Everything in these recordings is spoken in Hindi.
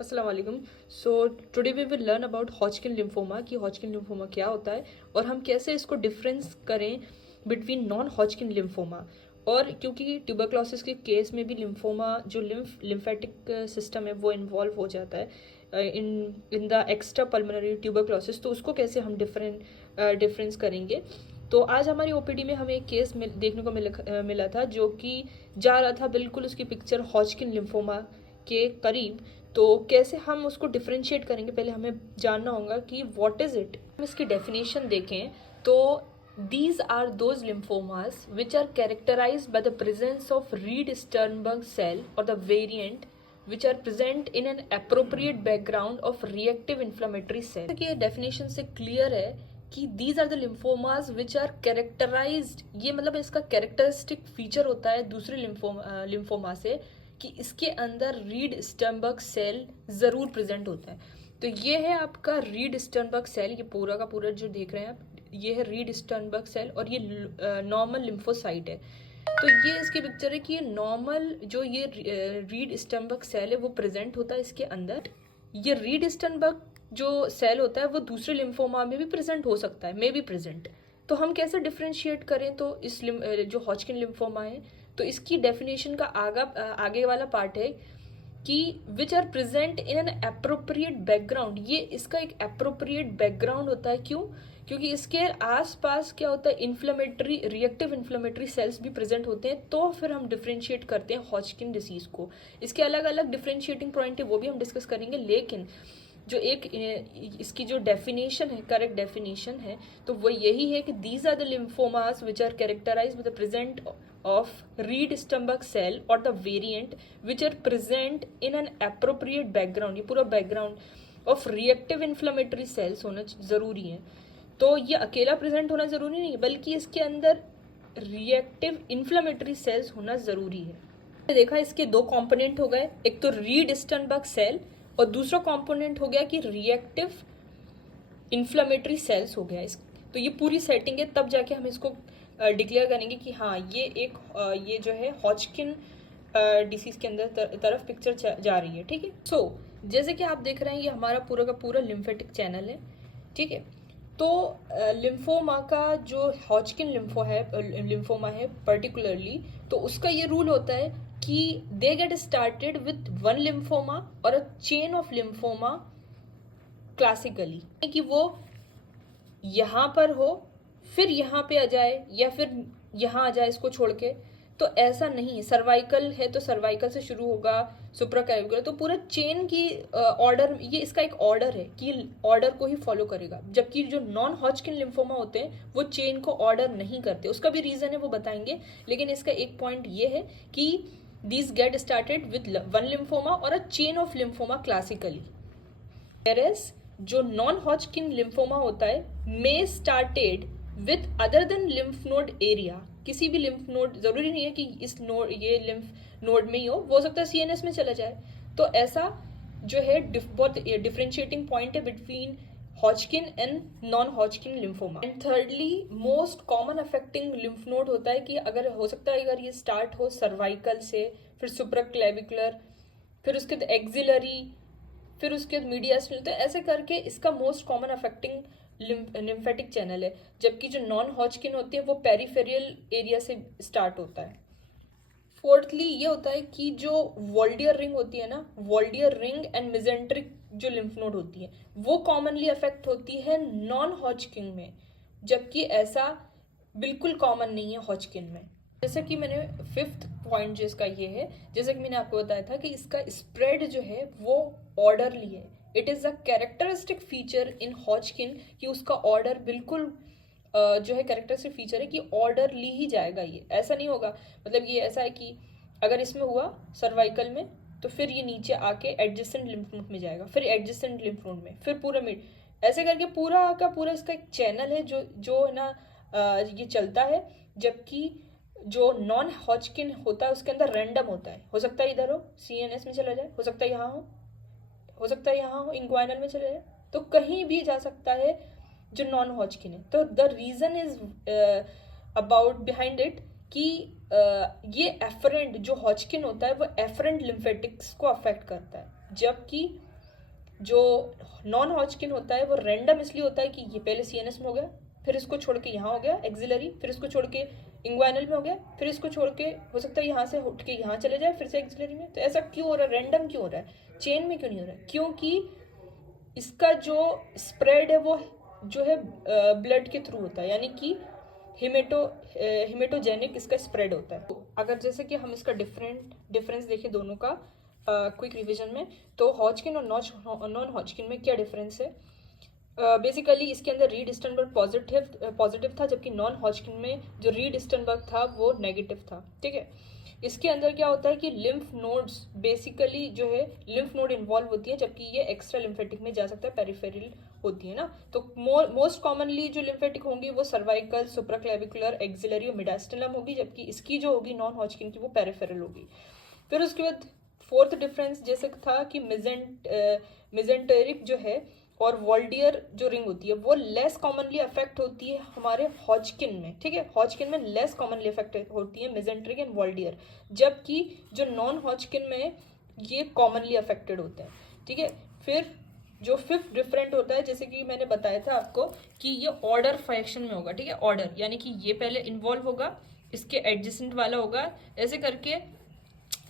अस्सलाम वालेकुम। So today we will learn about Hodgkin lymphoma कि हॉजकिन लिम्फोमा क्या होता है और हम कैसे इसको डिफरेंस करें बिटवीन नॉन हॉजकिन लिम्फोमा। और क्योंकि ट्यूबरक्लोसिस के केस में भी लिम्फोमा जो लिम्फेटिक सिस्टम है वो इन्वॉल्व हो जाता है in in the extra pulmonary tuberculosis, तो उसको कैसे हम डिफरेंस करेंगे। तो आज हमारी ओपीडी में हमें एक केस देखने को मिला था जो कि जा रहा था बिल्कुल उसकी पिक्चर हॉजकिन लिम्फोमा के करीब। तो कैसे हम उसको डिफ्रेंशिएट करेंगे, पहले हमें जानना होगा कि व्हाट इज इट। हम इसकी डेफिनेशन देखें तो these are those lymphomas which are characterized by the presence of Reed Sternberg cell और the variant which are present in an appropriate background of reactive inflammatory cell। ये डेफिनेशन से क्लियर है कि these are the lymphomas which are characterised, ये मतलब इसका कैरेक्टरिस्टिक फीचर होता है दूसरे लिम्फोमा से कि इसके अंदर रीड स्टर्नबर्ग सेल ज़रूर प्रेजेंट होता है। तो ये है आपका रीड स्टर्नबर्ग सेल, ये पूरा का पूरा जो देख रहे हैं आप, ये है रीड स्टर्नबर्ग सेल और ये नॉर्मल लिम्फोसाइट है। तो ये इसकी पिक्चर है कि ये नॉर्मल जो ये रीड स्टर्नबर्ग सेल है वो प्रेजेंट होता है इसके अंदर। ये रीड स्टर्नबर्ग जो सेल होता है वो दूसरे लिम्फोमा में भी प्रेजेंट हो सकता है, मे बी प्रेजेंट। तो हम कैसे डिफ्रेंशिएट करें, तो इस जो हॉजकिन लिम्फोमा है तो इसकी डेफिनेशन का आगे वाला पार्ट है कि which are present in an appropriate background. ये इसका एक अप्रोप्रिएट बैकग्राउंड होता है। क्यों? क्योंकि इसके आसपास क्या होता है, इन्फ्लेमेटरी रिएक्टिव इन्फ्लेमेटरी सेल्स भी प्रेजेंट होते हैं। तो फिर हम डिफ्रेंशिएट करते हैं हॉजकिन डिसीज को। इसके अलग अलग डिफ्रेंशिएटिंग पॉइंट है, वो भी हम डिस्कस करेंगे। लेकिन जो एक इसकी जो डेफिनेशन है, करेक्ट डेफिनेशन है, तो वो यही है कि these are the lymphomas which are characterised with the present of reed Sternberg cell or the variant which are present in an appropriate background। ये पूरा background of reactive inflammatory cells होना जरूरी है। तो ये अकेला प्रेजेंट होना जरूरी नहीं है, बल्कि इसके अंदर रिएक्टिव इन्फ्लेमेटरी सेल्स होना जरूरी है। देखा इसके दो कंपोनेंट हो गए, एक तो रीड स्टर्नबर्ग सेल और दूसरा कंपोनेंट हो गया कि रिएक्टिव इन्फ्लेमेटरी सेल्स हो गया। तो ये पूरी सेटिंग है, तब जाके हम इसको डिक्लेयर करेंगे कि हाँ ये एक ये जो है हॉजकिन डिसीज के अंदर तरफ पिक्चर जा रही है। ठीक है। सो जैसे कि आप देख रहे हैं ये हमारा पूरा का पूरा लिम्फेटिक चैनल है। ठीक है। तो लिम्फोमा का जो हॉजकिन लिम्फोमा है पर्टिकुलरली, तो उसका ये रूल होता है कि they get started with one lymphoma और a chain of lymphoma classically, कि वो यहाँ पर हो फिर यहाँ पे आ जाए या फिर यहाँ आ जाए इसको छोड़ के। तो ऐसा नहीं है। सर्वाइकल है तो सर्वाइकल से शुरू होगा, सुप्राक्लैविकुलर, तो पूरा चेन की ऑर्डर, ये इसका एक ऑर्डर है कि ऑर्डर को ही फॉलो करेगा। जबकि जो नॉन हॉजकिन लिम्फोमा होते हैं वो चेन को ऑर्डर नहीं करते, उसका भी रीजन है, वो बताएंगे। लेकिन इसका एक पॉइंट ये है कि these get started with one lymphoma और a chain of lymphoma classically. whereas जो नॉन हॉजकिन लिम्फोमा होता है may started with other than lymph node area. किसी भी लिम्फ नोड, जरूरी नहीं है कि इस नोड ये लिम्फ नोड में ही हो सकता है सीएनएस में चला जाए। तो ऐसा जो है बहुत डिफ्रेंशिएटिंग पॉइंट है between Hodgkin and non Hodgkin lymphoma. And thirdly most common affecting lymph node होता है कि अगर हो सकता है अगर ये स्टार्ट हो सर्वाइकल से, फिर सुप्राक्लैविकुलर, फिर उसके बाद एक्सिलरी, फिर उसके बाद मीडियास्टल, तो ऐसे करके इसका most common affecting lymphatic channel है। जबकि जो नॉन हॉजकिन होती है वो पेरिफेरियल एरिया से स्टार्ट होता है। फोर्थली ये होता है कि जो वॉल्डियर रिंग होती है ना, वॉल्डियर रिंग एंड मेजेंट्रिक जो लिम्फ नोड होती है वो कॉमनली अफेक्ट होती है नॉन हॉजकिन में, जबकि ऐसा बिल्कुल कॉमन नहीं है हॉजकिन में। जैसा कि मैंने फिफ्थ पॉइंट जो इसका ये है, जैसा कि मैंने आपको बताया था कि इसका स्प्रेड जो है वो ऑर्डरली है। It is a characteristic feature in Hodgkin कि उसका ऑर्डर बिल्कुल जो है कैरेक्टरिस्टिक फीचर है कि ऑर्डरली ही जाएगा। ये ऐसा नहीं होगा, मतलब ये ऐसा है कि अगर इसमें हुआ सर्वाइकल में तो फिर ये नीचे आके एडजेसेंट लिम्फ नोड में जाएगा, फिर एडजेसेंट लिम्फ नोड में, फिर पूरा मिड, ऐसे करके पूरा का पूरा इसका एक चैनल है जो जो है ना ये चलता है। जबकि जो नॉन हॉजकिन होता है उसके अंदर रैंडम होता है, हो सकता है इधर हो सीएनएस में चला जाए, हो सकता है यहाँ हो सकता है यहाँ हो इंग्वाइनल में चला जाए, तो कहीं भी जा सकता है जो नॉन हॉजकिन है। तो the reason is about behind it कि ये एफरेंट जो हॉजकिन होता है वो एफरेंट लिम्फेटिक्स को अफेक्ट करता है, जबकि जो नॉन हॉजकिन होता है वो रैंडम इसलिए होता है कि ये पहले सीएनएस में हो गया, फिर इसको छोड़ के यहाँ हो गया एक्सिलरी, फिर इसको छोड़ के इंग्वाइनल में हो गया, फिर इसको छोड़ के हो सकता है यहाँ से उठ के यहाँ चले जाए फिर से एक्सिलरी में। तो ऐसा क्यों हो रहा है, रैंडम क्यों हो रहा है, चेन में क्यों नहीं हो रहा है? क्योंकि इसका जो स्प्रेड है वो जो है ब्लड के थ्रू होता है, यानी कि हिमेटोजेनिक इसका स्प्रेड होता है। तो अगर जैसे कि हम इसका डिफरेंस देखें दोनों का क्विक रिवीजन में, तो हॉजकिन और नॉन हॉजकिन में क्या डिफरेंस है। बेसिकली इसके अंदर रीड स्टनबर्ग पॉजिटिव था, जबकि नॉन हॉजकिन में जो रीड स्टनबर्ग था वो नेगेटिव था। ठीक है, इसके अंदर क्या होता है कि लिम्फ नोड्स बेसिकली जो है लिम्फ नोड इन्वॉल्व होती है, जबकि ये एक्स्ट्रा लिम्फेटिक में जा सकता है, पेरिफेरल होती है ना। तो मोस्ट कॉमनली जो लिम्फेटिक होंगी वो सर्वाइकल, सुप्राक्लेविकुलर, एक्सिलरी और मिडास्टिनम होगी, जबकि इसकी जो होगी नॉन हॉजकिन की वो पेरिफेरल होगी। फिर उसके बाद फोर्थ डिफरेंस जैसे था कि मिजेंटेरिक जो है और वॉल्डियर जो रिंग होती है वो लेस कॉमनली अफेक्ट होती है हमारे हॉजकिन में। ठीक है, हॉजकिन में लेस कॉमनली अफेक्ट होती है मिजेंट्रिक एंड वॉल्डियर, जबकि जो नॉन हॉजकिन में ये कॉमनली अफेक्टेड होते हैं। ठीक है, फिर जो फिफ्थ डिफरेंट होता है, जैसे कि मैंने बताया था आपको कि ये ऑर्डर फ्रैक्शन में होगा। ठीक है, ऑर्डर यानी कि ये पहले इन्वॉल्व होगा, इसके एडजेसेंट वाला होगा, ऐसे करके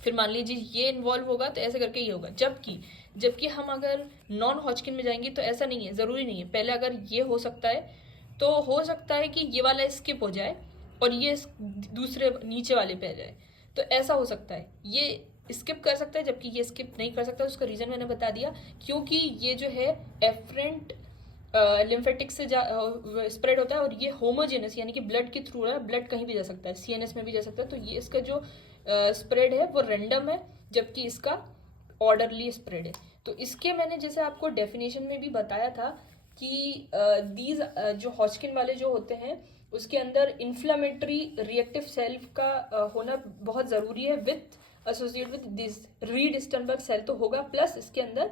फिर मान लीजिए ये इन्वॉल्व होगा तो ऐसे करके ये होगा। जबकि हम अगर नॉन हॉजकिन में जाएंगे तो ऐसा नहीं है, ज़रूरी नहीं है। पहले अगर ये हो सकता है तो हो सकता है कि ये वाला स्किप हो जाए और ये दूसरे नीचे वाले पे आ जाए, तो ऐसा हो सकता है। ये स्किप कर सकता है जबकि ये स्किप नहीं कर सकता। उसका रीज़न मैंने बता दिया, क्योंकि ये जो है एफरेंट लिम्फेटिक से स्प्रेड होता है और ये होमोजेनस यानी कि ब्लड के थ्रू है, ब्लड कहीं भी जा सकता है, सीएनएस में भी जा सकता है। तो ये इसका जो स्प्रेड है वो रैंडम है, जबकि इसका ऑर्डरली स्प्रेड है। तो इसके मैंने जैसे आपको डेफिनेशन में भी बताया था कि दीज जो हॉजकिन वाले जो होते हैं उसके अंदर इन्फ्लामेटरी रिएक्टिव सेल का होना बहुत ज़रूरी है, with associate with this Reed Sternberg cell तो होगा, प्लस इसके अंदर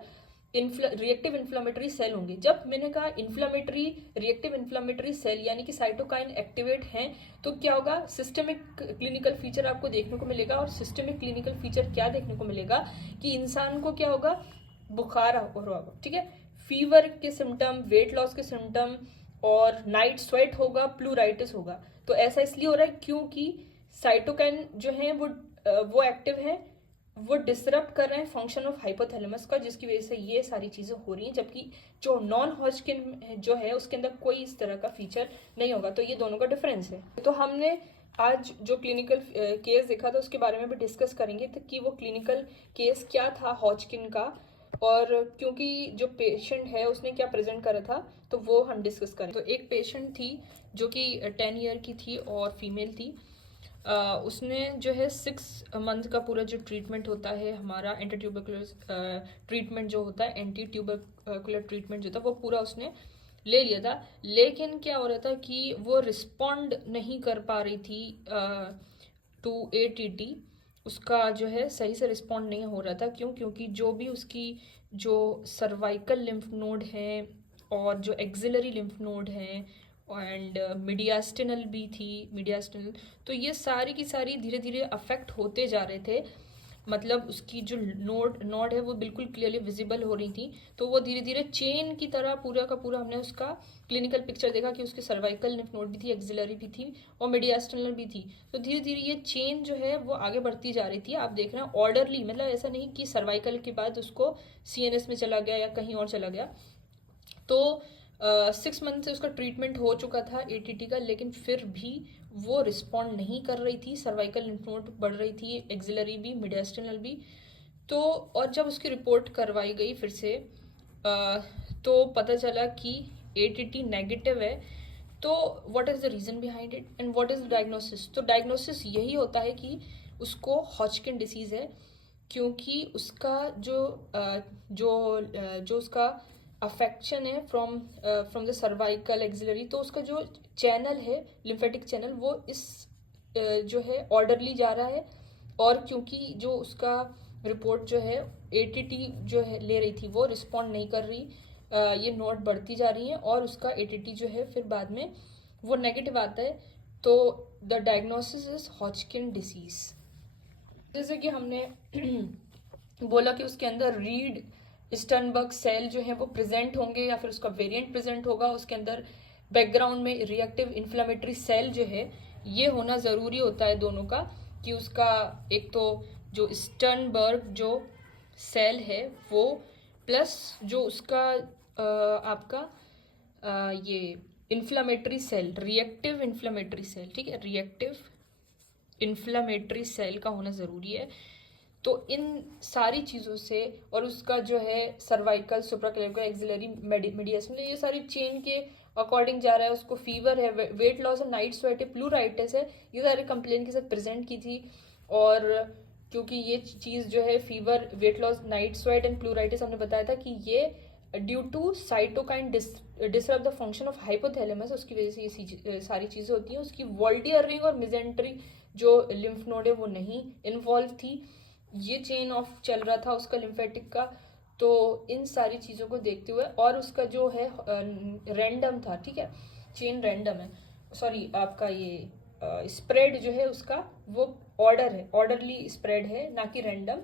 रिएक्टिव इन्फ्लामेटरी सेल होंगे। जब मैंने कहा रिएक्टिव इन्फ्लामेटरी सेल यानी कि साइटोकाइन एक्टिवेट हैं, तो क्या होगा, सिस्टमिक क्लिनिकल फीचर आपको देखने को मिलेगा। और सिस्टमिक क्लिनिकल फीचर क्या देखने को मिलेगा कि इंसान को क्या होगा, बुखार हो रहा होगा। ठीक है, फीवर के सिम्टम, वेट लॉस के सिम्टम, और नाइट स्वेट होगा, प्लूराइटिस होगा। तो ऐसा इसलिए हो रहा है क्योंकि साइटोकाइन जो है वो एक्टिव है, वो डिसरप्ट कर रहे हैं फंक्शन ऑफ हाइपोथैलेमस का, जिसकी वजह से ये सारी चीज़ें हो रही हैं। जबकि जो नॉन हॉजकिन जो है उसके अंदर कोई इस तरह का फीचर नहीं होगा। तो ये दोनों का डिफरेंस है। तो हमने आज जो क्लिनिकल केस देखा था उसके बारे में भी डिस्कस करेंगे, तो कि वो क्लिनिकल केस क्या था हॉजकिन का, और क्योंकि जो पेशेंट है उसने क्या प्रेजेंट करा था तो वो हम डिस्कस करें। तो एक पेशेंट थी जो कि 10 ईयर की थी और फीमेल थी। उसने जो है 6 मंथ का पूरा जो ट्रीटमेंट होता है हमारा एंटी ट्यूबरकुलर ट्रीटमेंट जो होता है, एंटी ट्यूबरकुलर ट्रीटमेंट जो था वो पूरा उसने ले लिया था। लेकिन क्या हो रहा था कि वो रिस्पॉन्ड नहीं कर पा रही थी टू एटीटी, उसका जो है सही से रिस्पॉन्ड नहीं हो रहा था। क्यों? क्योंकि जो भी उसकी जो सर्वाइकल लिम्फ नोड हैं और जो एक्सिलरी लिम्फ नोड हैं एंड मीडियास्टिनल भी थी, मीडियास्टिनल, तो ये सारी की सारी धीरे धीरे अफेक्ट होते जा रहे थे। मतलब उसकी जो नोड है वो बिल्कुल क्लियरली विजिबल हो रही थी। तो वो धीरे धीरे चेन की तरह पूरा का पूरा हमने उसका क्लिनिकल पिक्चर देखा कि उसकी सर्वाइकल लिम्फ नोड भी थी, एक्सिलरी भी थी और मीडियास्टिनल भी थी। तो धीरे धीरे ये चेन जो है वो आगे बढ़ती जा रही थी। आप देख रहे हैं ऑर्डरली, मतलब ऐसा नहीं कि सर्वाइकल के बाद उसको सीएनएस में चला गया या कहीं और चला गया। तो 6 मंथ से उसका ट्रीटमेंट हो चुका था एटीटी का, लेकिन फिर भी वो रिस्पॉन्ड नहीं कर रही थी। सर्वाइकल लिम्फ नोड बढ़ रही थी, एक्सिलरी भी, मिडियास्टिनल भी। तो और जब उसकी रिपोर्ट करवाई गई फिर से तो पता चला कि एटीटी नेगेटिव है। तो what is the reason behind it and what is the diagnosis. तो डायग्नोसिस यही होता है कि उसको हॉजकिन डिसीज़ है, क्योंकि उसका जो उसका अफेक्शन है फ्रॉम द सर्वाइकल एक्सिलरी, तो उसका जो चैनल है लिम्फेटिक चैनल वो इस जो है ऑर्डरली जा रहा है। और क्योंकि जो उसका रिपोर्ट जो है एटीटी जो है ले रही थी वो रिस्पॉन्ड नहीं कर रही, ये नोट बढ़ती जा रही है और उसका एटीटी जो है फिर बाद में वो नेगेटिव आता है। तो the diagnosis is Hodgkin disease. जैसे कि हमने बोला कि उसके अंदर रीड स्टर्नबर्ग सेल जो है वो प्रेजेंट होंगे या फिर उसका वेरिएंट प्रेजेंट होगा, उसके अंदर बैकग्राउंड में रिएक्टिव इन्फ्लेमेटरी सेल जो है ये होना ज़रूरी होता है दोनों का, कि उसका एक तो जो स्टर्नबर्ग जो सेल है वो प्लस जो उसका आपका ये inflammatory cell, reactive inflammatory cell, ठीक है, रिएक्टिव इन्फ्लेमेटरी सेल का होना ज़रूरी है। तो इन सारी चीज़ों से, और उसका जो है सर्वाइकल, सुप्राक्लेविकल, एक्सिलरी, मीडियस, ये सारी चेन के अकॉर्डिंग जा रहा है। उसको फीवर है, वेट लॉस और नाइट स्वेट है, प्लूराइटिस है, ये सारे कंप्लेन के साथ प्रेजेंट की थी। और क्योंकि ये चीज़ जो है fever, weight loss, night sweat and pleuritis, हमने बताया था कि ये due to cytokine disrupt the function of hypothalamus, उसकी वजह से ये सारी चीज़ें होती हैं। उसकी वॉल्डियर रिंग और मिजेंट्री जो लिम्फ नोड है वो नहीं इन्वॉल्व थी, ये चेन ऑफ चल रहा था उसका लिम्फेटिक का। तो इन सारी चीज़ों को देखते हुए, और उसका जो है रैंडम था, ठीक है, चेन रैंडम है, सॉरी आपका ये स्प्रेड जो है उसका वो ऑर्डर है, ऑर्डरली स्प्रेड है, ना कि रैंडम।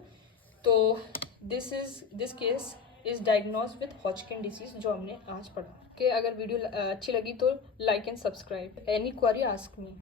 तो this case is diagnose with हॉचकिन disease, जो हमने आज पढ़ा। कि अगर वीडियो अच्छी लगी तो like and subscribe. Any query ask me.